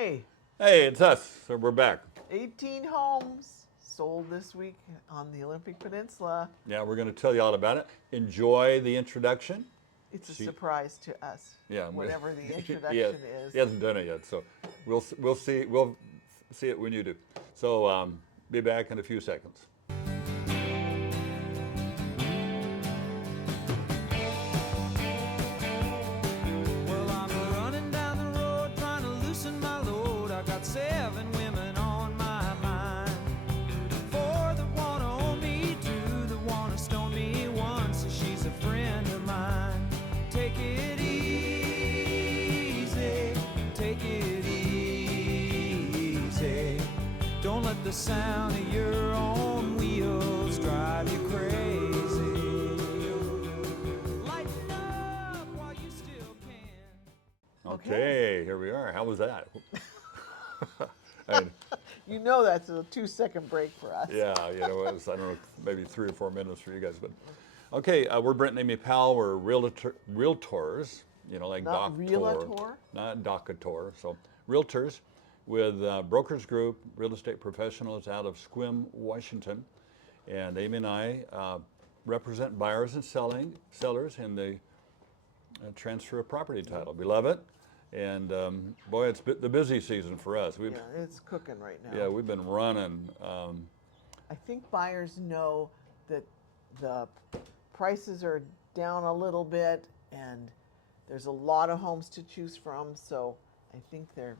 Hi. Hey, it's us. So we're back. 18 homes sold this week on the Olympic Peninsula. Yeah, we're going to tell you all about it. Enjoy the introduction. It's a surprise to us. Yeah, whatever the introduction is. He hasn't done it yet, so we'll see it when you do. So be back in a few seconds. Well, I'm running down the road trying to loosen my load. I got 7 women on my mind. 4 that wanna own me, 2 that wanna stone me, 1 says she's a friend of mine. Take it easy, take it easy. Don't let the sound of your own wheels drive you crazy. Lighten up while you still can. Okay, here we are. How was that? And, You know that's a 2-second break for us. yeah, it was, I don't know, maybe 3 or 4 minutes for you guys. But okay, we're Brent and Amy Powell. We're realtors, like Not doctor. realtor? Not docator. So realtors with Brokers Group, real estate professionals out of Sequim, Washington. And Amy and I represent buyers and sellers in the transfer of property title. We love it. And boy, it's the busy season for us. Yeah, it's cooking right now. Yeah, we've been running. I think buyers know that the prices are down a little bit and there's a lot of homes to choose from, so I think they're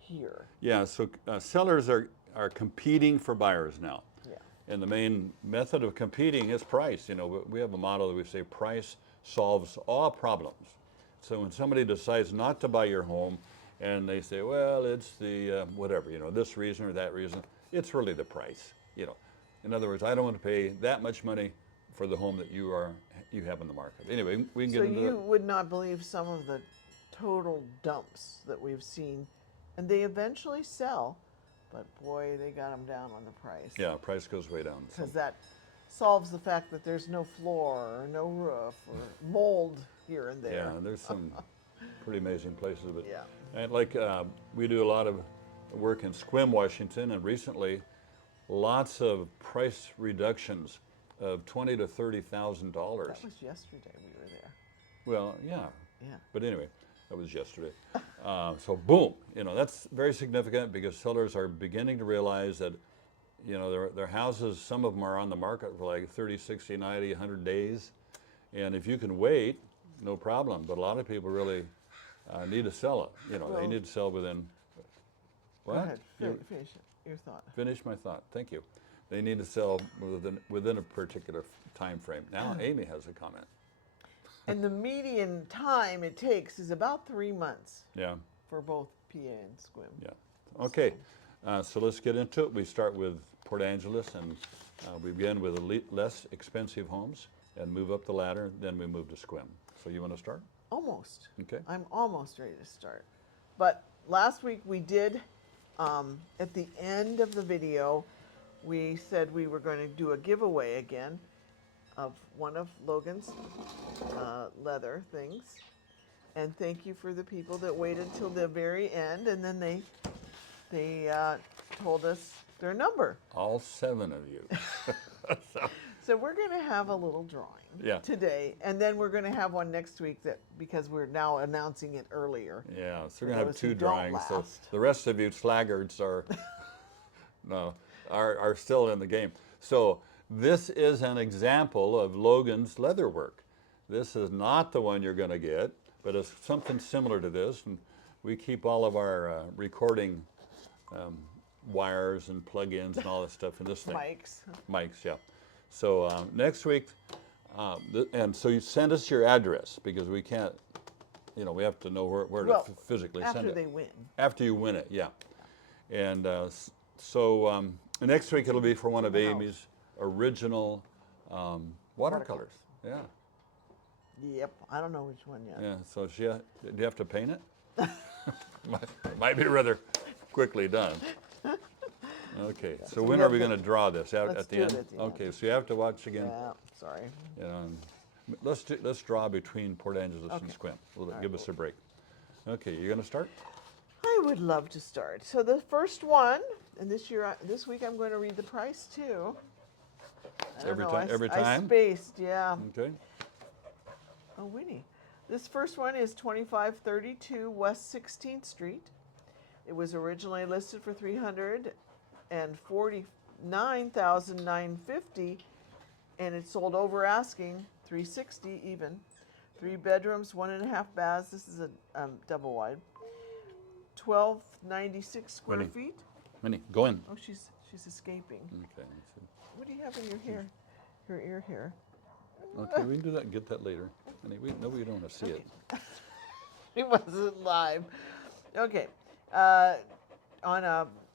here. Yeah, so sellers are competing for buyers now. Yeah. And the main method of competing is price. We have a motto that we say price solves all problems. So when somebody decides not to buy your home and they say, well, it's the whatever, this reason or that reason, it's really the price. In other words, I don't want to pay that much money for the home that you have in the market. Anyway, we can get into So you would not believe some of the total dumps that we've seen, and they eventually sell, but boy, they got them down on the price. Yeah, price goes way down. Because that solves the fact that there's no floor or no roof or mold here and there. Yeah, there's some pretty amazing places. But Yeah. And we do a lot of work in Sequim, Washington, and recently, lots of price reductions of $20,000 to $30,000. That was yesterday we were there. Well, yeah. Yeah. But anyway, that was yesterday. So boom, that's very significant because sellers are beginning to realize that, their houses, some of them are on the market for like 30, 60, 90, 100 days. And if you can wait, no problem. But a lot of people really need to sell it. They need to sell within, what? Go ahead, finish your thought. Finish my thought, thank you. They need to sell within a particular time frame. Now Amy has a comment. And the median time it takes is about 3 months Yeah. for both PA and Sequim. Yeah. Okay. So let's get into it. We start with Port Angeles, and we begin with less expensive homes and move up the ladder. Then we move to Sequim. So you want to start? Almost. Okay. I'm almost ready to start. But last week we did, at the end of the video, we said we were going to do a giveaway again of one of Logan's leather things. And thank you for the people that waited till the very end, and then they told us their number. All 7 of you. So we're going to have a little drawing today, and then we're going to have one next week because we're now announcing it earlier. Yeah, so we're going to have 2 don't drawings. So last. the rest of you slaggards are still in the game. So this is an example of Logan's leather work. This is not the one you're going to get, but it's something similar to this. And we keep all of our recording wires and plug-ins and all that stuff in this thing. Mics, yeah. So next week, and so you send us your address because we can't, we have to know where to physically send it. After they win. After you win it, yeah. And so next week it'll be for one of Amy's original watercolors. Yeah. Yep, I don't know which one yet. Yeah, so do you have to paint it? might be rather quickly done. Okay, so when are we going to draw this? At the end? Okay, so you have to watch again. Yeah, sorry. Let's draw between Port Angeles and Sequim. Give us a break. Okay, you're going to start? I would love to start. So the first one, and this week I'm going to read the price too. I don't Every know, time- every I time? spaced, yeah. Okay. Oh, Winnie. This first one is 2532 West 16th Street. It was originally listed for $349,950, and it sold over asking, $360 even. 3 bedrooms, 1.5 baths. This is a double wide. 1296 square Winnie. feet. Minnie, go in. Oh, she's escaping. Okay. let's see. What do you have in your hair? Your ear hair. Okay, we can do that and get that later. Minnie, we don't want to see it. It wasn't live. Okay.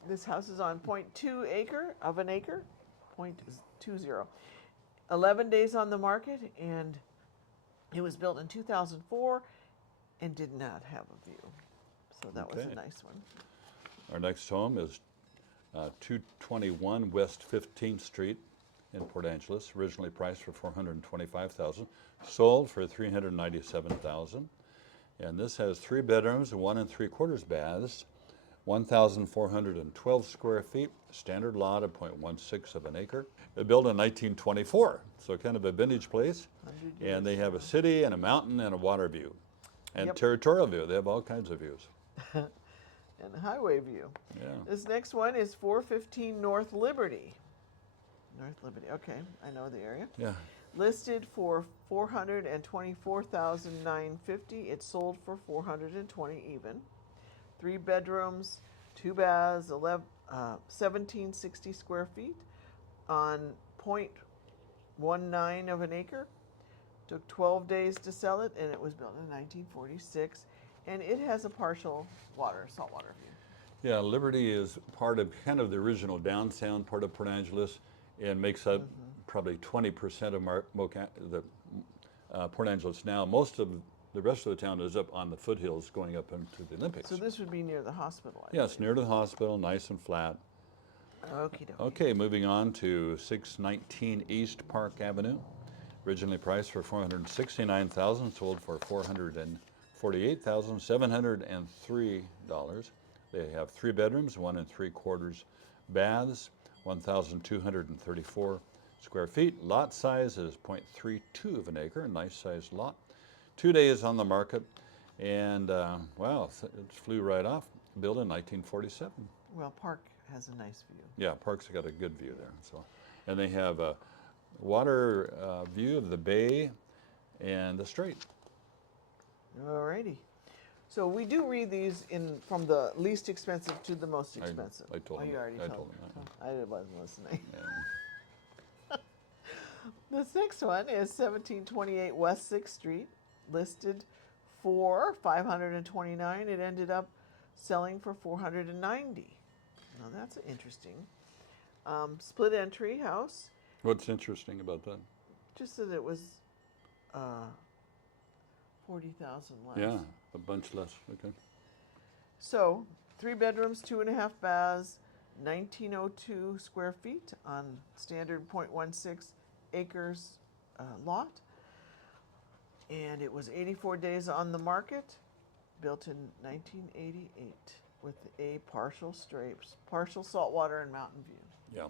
This house is on 0.2 acre of an acre, 0.20. 11 days on the market, and it was built in 2004 and did not have a view. So that was Okay. a nice one. Our next home is 221 West 15th Street in Port Angeles, originally priced for $425,000, sold for $397,000. And this has 3 bedrooms and 1 3/4 baths, 1,412 square feet, standard lot of 0.16 of an acre. It built in 1924, so kind of a vintage place. 100 And they years. have a city and a mountain and a water view and Yep. territorial view. They have all kinds of views. And highway view. Yeah. This next one is 415 North Liberty. North Liberty, okay, I know the area. Yeah. Listed for $424,950. It sold for $420 even. 3 bedrooms, 2 baths, 1760 square feet on 0.19 of an acre. Took 12 days to sell it, and it was built in 1946. And it has a partial saltwater view. Yeah, Liberty is part of kind of the original downtown part of Port Angeles and makes up probably 20% of Port Angeles now. Most of the rest of the town is up on the foothills going up into the Olympics. So this would be near the hospital, I Yeah, it's near to the hospital, nice and flat. believe. Okie dokie. Okay, moving on to 619 East Park Avenue. Originally priced for $469,000, sold for $448,703. They have 3 bedrooms, 1 3/4 baths, 1,234 square feet. Lot size is 0.32 of an acre, a nice sized lot. 2 days on the market, and wow, it flew right off. Built in 1947. Well, Park has a nice view. Yeah, Park's got a good view there. So, and they have a water view of the bay and the strait. Alrighty. So we do read these from the least expensive to the most expensive. I told oh, him you that. already I told told him him. that. I wasn't listening. Yeah. This next one is 1728 West 6th Street, listed for $529. It ended up selling for $490. Now that's interesting. Split entry house. What's interesting about that? Just that it was 40,000 less. Yeah, a bunch less. Okay. So 3 bedrooms, 2.5 baths, 1902 square feet on standard 0.16 acres lot. And it was 84 days on the market, built in 1988 with a partial saltwater and mountain view. Yeah.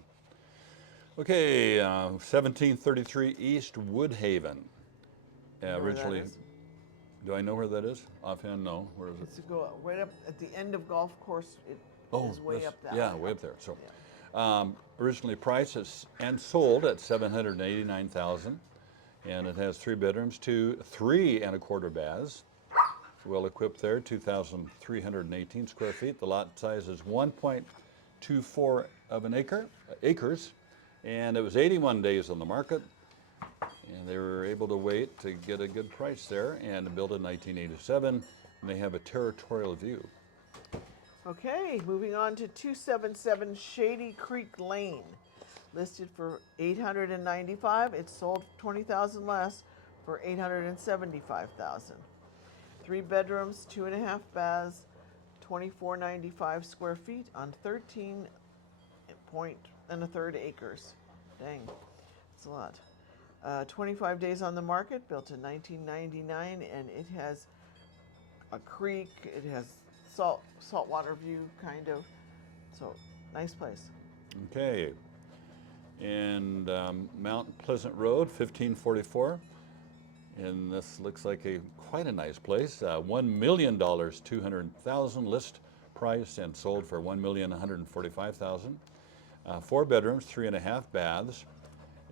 Okay, 1733 East Woodhaven. You know where that Originally, is? do I know where that is? Offhand, no. Where is it? It's to go right up at the end of golf course. It is way that's- up that Yeah, way. way up there. So, Yeah. originally priced and sold at $789,000, and it has 3 bedrooms, 3 1/4 baths. Well equipped there, 2,318 square feet. The lot size is 1.24 of an acres, and it was 81 days on the market. And they were able to wait to get a good price there, and built in 1987, and they have a territorial view. Okay, moving on to 277 Shady Creek Lane, listed for $895. It sold 20,000 less for $875,000. 3 bedrooms, 2.5 baths, 2,495 square feet on 13.3 acres. Dang, that's a lot. 25 days on the market, built in 1999, and it has a creek, it has saltwater view kind of. So nice place. Okay. And Mount Pleasant Road, 1544. And this looks like quite a nice place. $1 million, 200,000 list price, and sold for $1,145,000. 4 bedrooms, 3.5 baths,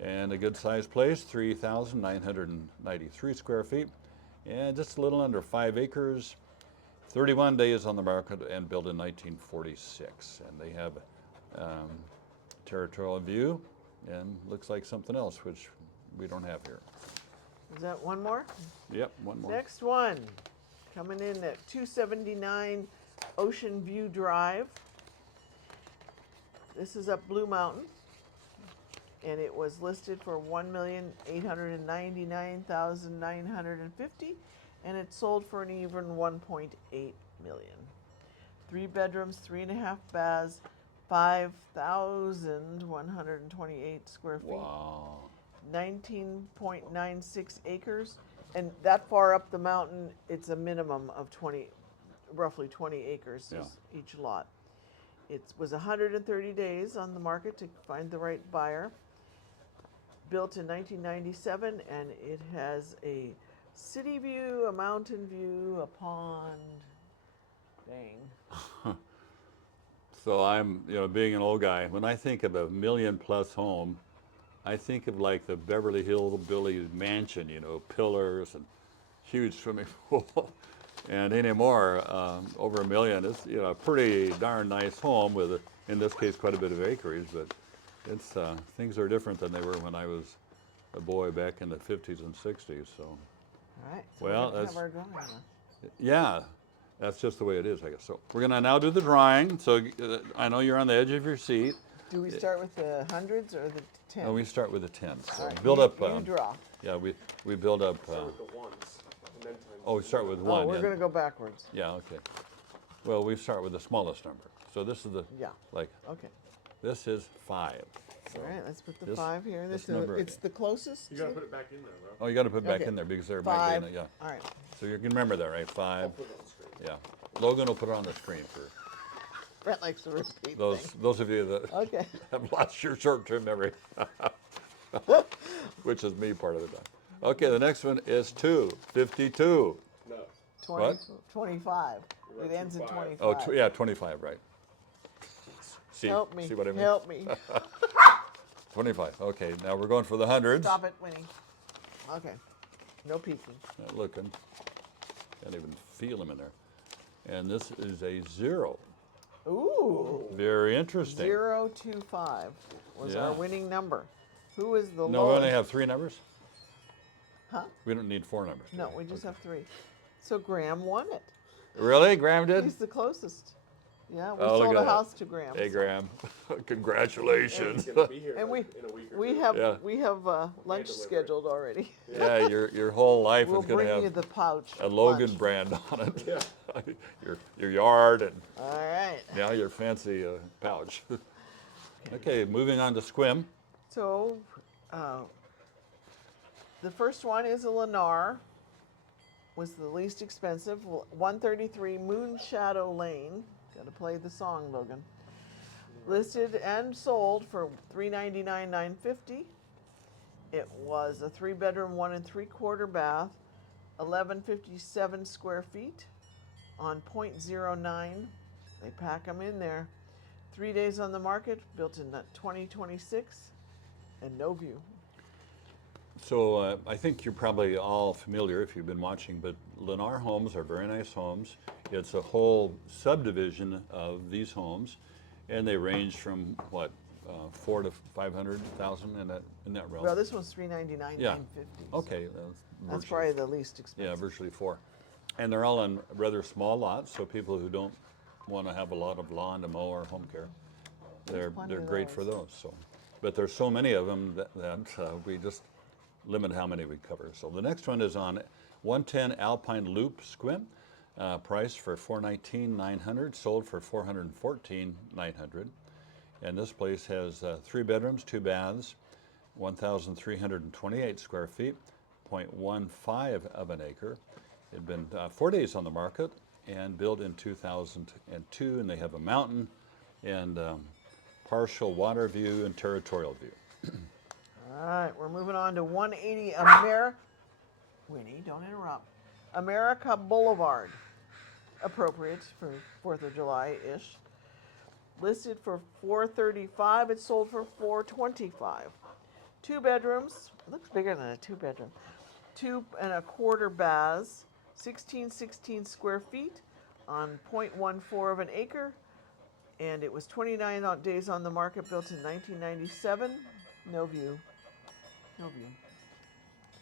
and a good sized place, 3,993 square feet, and just a little under 5 acres. 31 days on the market and built in 1946. And they have territorial view, and looks like something else, which we don't have here. Is that one more? Yep, one more. Next one, coming in at 279 Ocean View Drive. This is up Blue Mountain, and it was listed for $1,899,950, and it sold for an even $1.8 million. 3 bedrooms, 3.5 baths, 5,128 square feet. Wow. 19.96 acres, and that far up the mountain, it's a minimum of roughly 20 acres Yeah. is each lot. It was 130 days on the market to find the right buyer. Built in 1997, and it has a city view, a mountain view, a pond. Dang. So I'm, being an old guy, when I think of $1 million+ home, I think of like the Beverly Hillbillies mansion, pillars and huge swimming pool. And anymore, over $1 million is, a pretty darn nice home with, in this case, quite a bit of acreage. But it's things are different than they were when I was a boy back in the 50s and 60s. So, All right. So well, we're gonna that's have our drawing now. yeah, that's just the way it is, I guess. So we're gonna now do the drawing. So I know you're on the edge of your seat. Do we start with the hundreds or the tens? And we start with the tens. So All right, build you- up. You draw. Yeah, we build up. Start with the ones, and then times. Oh, we start with Oh, one. we're yeah. gonna go backwards. Yeah, okay. Well, we start with the smallest number. So this is Yeah. this is 5. So, All right, let's put the this- 5 here. this This number- it's the closest. You gotta to- put it back in there, though. oh, you got to put back Okay. in there because there might 5. be, yeah. All right. So you can remember that, right? 5. I'll put it on the screen. Yeah. Logan will put it on the screen for Brett likes to repeat those things. of you that Okay. have lost your short-term memory, which is me part of the time. Okay, the next one is 52. No. 25. We're It at ends in 25. 25. Oh, yeah, 25, right. See, Help me. see what I mean? Help me. 25. Okay, now we're going for the hundreds. Stop it, Winnie. Okay. No peeking. Not looking. Can't even feel them in there. And this is a 0. Ooh. Very interesting. 025 was our Yeah. winning number. Who is the No, we lowest? only have 3 numbers. Huh? We don't need 4 numbers. do No, we just have 3. So Graham won it. Really? Graham did? He's the closest. Yeah, we Oh, look sold at a that. house to Graham. Hey, so- Graham. And Congratulations. he's gonna be here And like, in a week or we two. have Yeah. lunch deliver it. scheduled already. Yeah, your whole life We'll is going bring to you have the pouch. a Logan lunch. brand on it. Yeah. your yard and All right. now your fancy pouch. Okay, moving on to Sequim. So, the first one is a Lennar. Was the least expensive. 133 Moon Shadow Lane. Got to play the song, Logan. Listed and sold for $399,950. It was a 3-bedroom, 1 3/4 bath, 1157 square feet on .09. They pack them in there. 3 days on the market, built in 2026, and no view. So I think you're probably all familiar if you've been watching, but Lennar homes are very nice homes. It's a whole subdivision of these homes, and they range from what, 4 to 500,000 in that realm. Well, this one's $399,950. Yeah. so Okay, that's virtually- probably the least expensive. yeah, virtually 4, and they're all on rather small lots. So people who don't want to have a lot of lawn to mow or home care, they're plenty of great for those. So, but there's so many of them that we just limit how many we cover. So the next one is on 110 Alpine Loop Sequim, price for $419,900, sold for $414,900. And this place has 3 bedrooms, 2 baths, 1,328 square feet, 0.15 of an acre. It had been 4 days on the market and built in 2002, and they have a mountain and partial water view and territorial view. All right, we're moving on to 180 Winnie, don't interrupt. America Boulevard, appropriate for 4th of July-ish. Listed for $435, it sold for $425. 2 bedrooms, it looks bigger than a 2-bedroom. 2.25 baths, 1616 square feet on 0.14 of an acre, and it was 29 days on the market, built in 1997. No view. No view.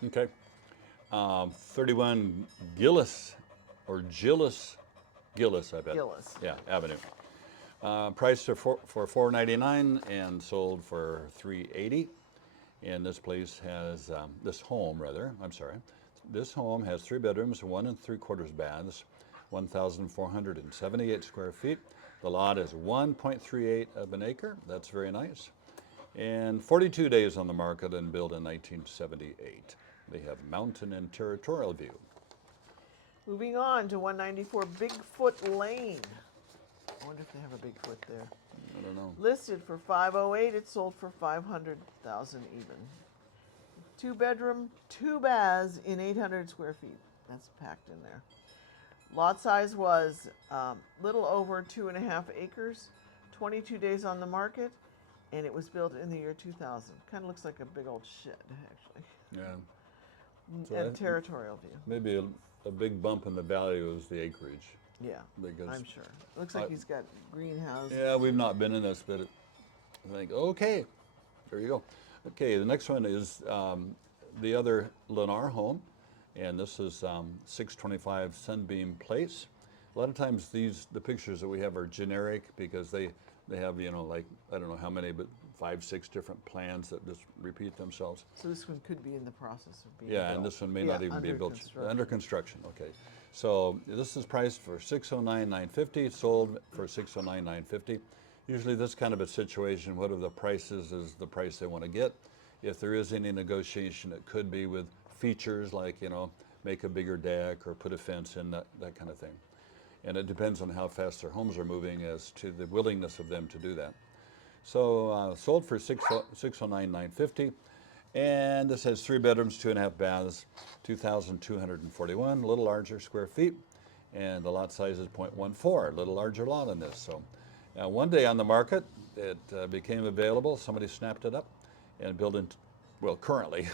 Okay. 31 Gillis, I bet. Gillis. Yeah, Avenue. Priced for $499 and sold for $380. And this place has, this home has 3 bedrooms, 1 3/4 baths, 1,478 square feet. The lot is 1.38 of an acre. That's very nice. And 42 days on the market and built in 1978. They have mountain and territorial view. Moving on to 194 Bigfoot Lane. I wonder if they have a Bigfoot there. I don't know. Listed for $508, it sold for $500,000 even. 2 bedroom, 2 baths in 800 square feet. That's packed in there. Lot size was little over 2.5 acres, 22 days on the market, and it was built in the year 2000. Kind of looks like a big old shed, actually. Yeah. So And that- territorial view. Maybe a big bump in the value is the acreage. Yeah, Because I'm sure. Looks like he's got greenhouse. Yeah, we've not been in this, but I think, okay, there you go. Okay, the next one is the other Lennar home, and this is 625 Sunbeam Place. A lot of times the pictures that we have are generic because they have, like, I don't know how many, but 5, 6 different plans that just repeat themselves. So this one could be in the process of being Yeah, built. and this one may Yeah, not even be under built. construction. Under construction, okay. So this is priced for $609,950, sold for $609,950. Usually this kind of a situation, whatever the price is the price they want to get. If there is any negotiation, it could be with features like, make a bigger deck or put a fence in, that kind of thing. And it depends on how fast their homes are moving as to the willingness of them to do that. So sold for $609,950. And this has 3 bedrooms, 2.5 baths, 2,241, a little larger square feet. And the lot size is 0.14, a little larger lot in this. So one day on the market, it became available. Somebody snapped it up and built in, currently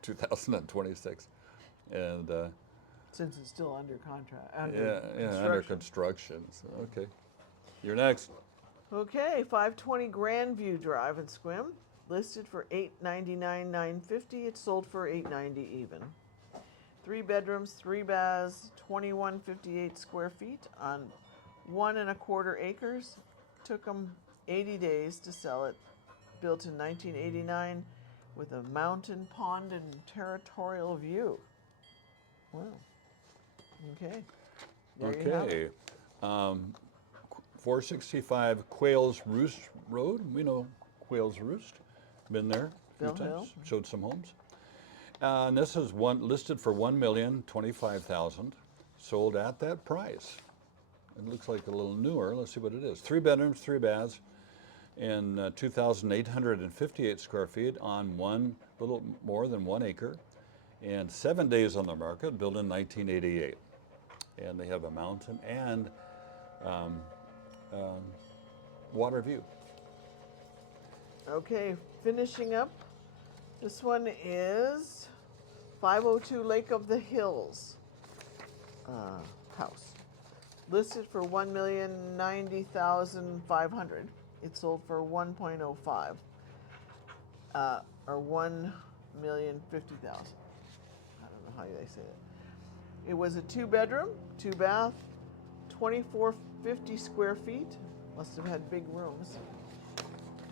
2026. And Since it's still under contract. under construction. So, okay, you're next. Okay, 520 Grandview Drive in Sequim. Listed for $899,950. It sold for $890 even. 3 bedrooms, 3 baths, 2158 square feet on 1.25 acres. Took them 80 days to sell it. Built in 1989 with a mountain, pond, and territorial view. Wow. Okay. There you have it. Okay. 465 Quails Roost Road. We know Quails Roost. Been there a few Bill Hill. times. Showed some homes. And this is listed for $1,025,000. Sold at that price. It looks like a little newer. Let's see what it is. 3 bedrooms, 3 baths, and 2,858 square feet on little more than 1 acre, and 7 days on the market. Built in 1988, and they have a mountain and water view. Okay, finishing up. This one is 502 Lake of the Hills house. Listed for $1,090,500. It sold for 1.05, or $1,050,000. I don't know how they say it. It was a 2 bedroom, 2 bath, 2,450 square feet. Must have had big rooms.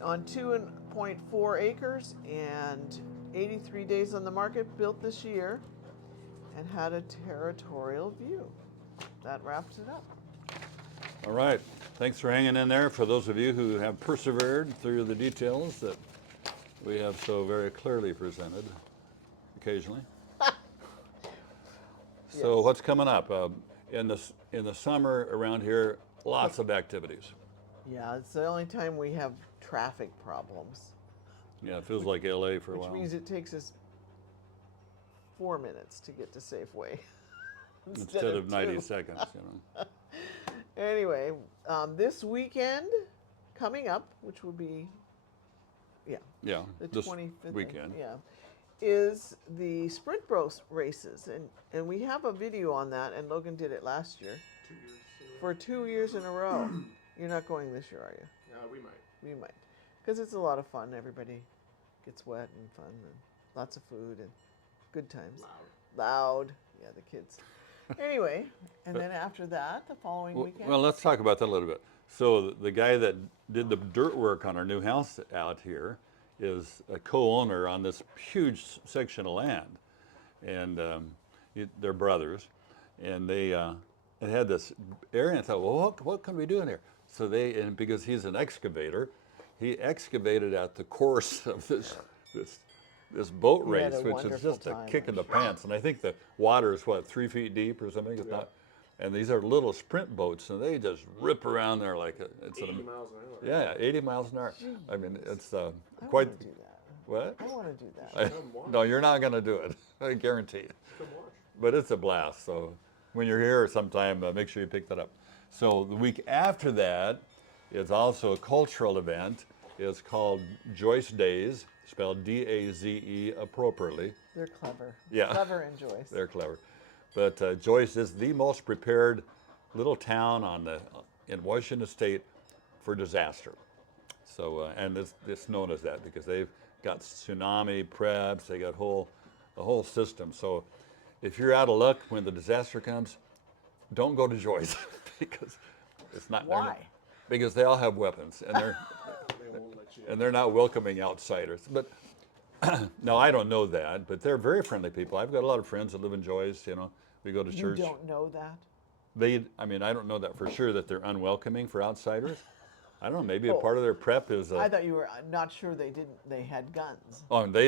On 2.4 acres and 83 days on the market, built this year, and had a territorial view. That wraps it up. All right. Thanks for hanging in there. For those of you who have persevered through the details that we have so very clearly presented occasionally. So Yes. what's coming up? in the summer around here, lots of activities. Yeah, it's the only time we have traffic problems, Yeah, it feels like LA for a which while. means it takes us 4 minutes to get to Safeway Instead of 90 2. seconds, you know. Anyway, this weekend coming up, which will be, yeah, Yeah, the this 25th. weekend. Yeah, is the Sprint Bros races, and we have a video on that. And Logan did it last year 2 years. for 2 years in a row. You're not going this year, are you? We might. We might, because it's a lot of fun. Everybody gets wet and fun, and lots of food and good times. Loud. Yeah, the kids. Anyway, and then after that, the following weekend. Well, let's talk about that a little bit. So the guy that did the dirt work on our new house out here is a co-owner on this huge section of land, and they're brothers, and they it had this area. And I thought, well, what can we do in here? So and because he's an excavator, he excavated at the course of this boat He had race, a which is wonderful just a time, kick I'm in the pants. And I think the water is 3 feet deep or something. It's not. And these are little sprint boats, and they just rip around there like it's 80 miles an hour. yeah, 80 miles an hour. I mean, it's I quite. want to do that. What? I want to do that. No, you're not going to do it. I guarantee you. Come watch. But it's a blast. So when you're here sometime, make sure you pick that up. So the week after that is also a cultural event. It's called Joyce Days, spelled D-A-Z-E appropriately. They're clever. Yeah. Clever and Joyce. They're clever. But Joyce is the most prepared little town in Washington State for disaster. So, and it's known as that because they've got tsunami preps, they got the whole system. So if you're out of luck when the disaster comes, don't go to Joyce because it's not. Why? Because they all have weapons and They won't let you. they're not welcoming outsiders. But no, I don't know that, but they're very friendly people. I've got a lot of friends that live in Joyce, you know. We go to You church. don't know that? I mean, I don't know that for sure that they're unwelcoming for outsiders. I don't know, maybe a part of their prep is I thought you were not sure they had guns. oh, and they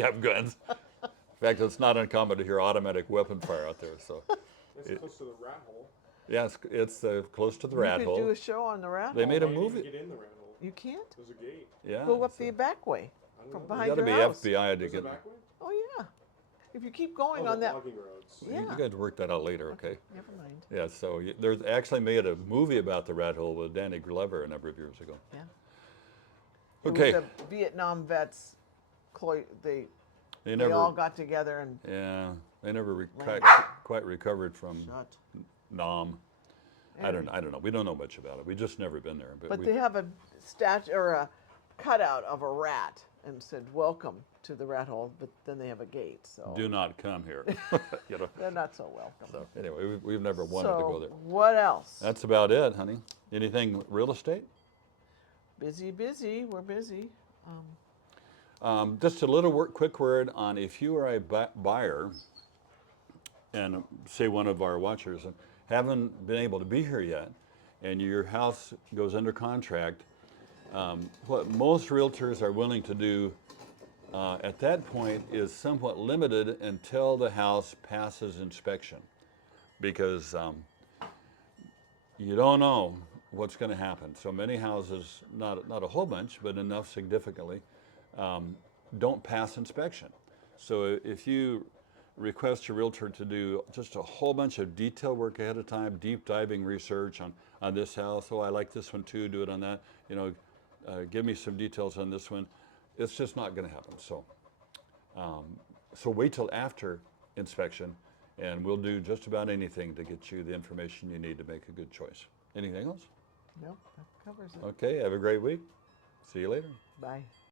have guns. In fact, it's not uncommon to hear automatic weapon fire out there. So, It's close to the rat hole. yeah, it's close to the rat You could do hole. a show on the rat They hole. made a You can't even movie. get in the rat hole. You can't? There's a gate. Yeah, Go up so the back way I don't from know. behind you got to your be house. FBI to There's a get. back way? Oh, yeah. If you keep going Oh, on the that. logging roads. Yeah. You guys work that out later, okay? Never mind. Yeah, so there's actually made a movie about the rat hole with Danny Glover a number of years ago. Yeah. Okay. It was the Vietnam vets. They They all got together and yeah, they never Landed. quite recovered from shut. Nam. I don't know. We don't know much about it. We just never been there. But we, they have a statue or a cutout of a rat and said "Welcome to the rat hole," but then they have a gate, so do not come here. You know. they're not so welcome. So anyway, we've never wanted to go there. What else? That's about it, honey. Anything real estate? Busy. We're busy. Just a little quick word on if you are a buyer, and say one of our watchers, and haven't been able to be here yet, and your house goes under contract, what most realtors are willing to do at that point is somewhat limited until the house passes inspection, because you don't know what's going to happen. So many houses, not a whole bunch, but enough significantly, don't pass inspection. So if you request your realtor to do just a whole bunch of detail work ahead of time, deep diving research on this house, oh, I like this one too, do it on that, you know, give me some details on this one, it's just not going to happen. So, so wait till after inspection, and we'll do just about anything to get you the information you need to make a good choice. Anything else? Nope, that covers it. Okay, have a great week. See you later. Bye.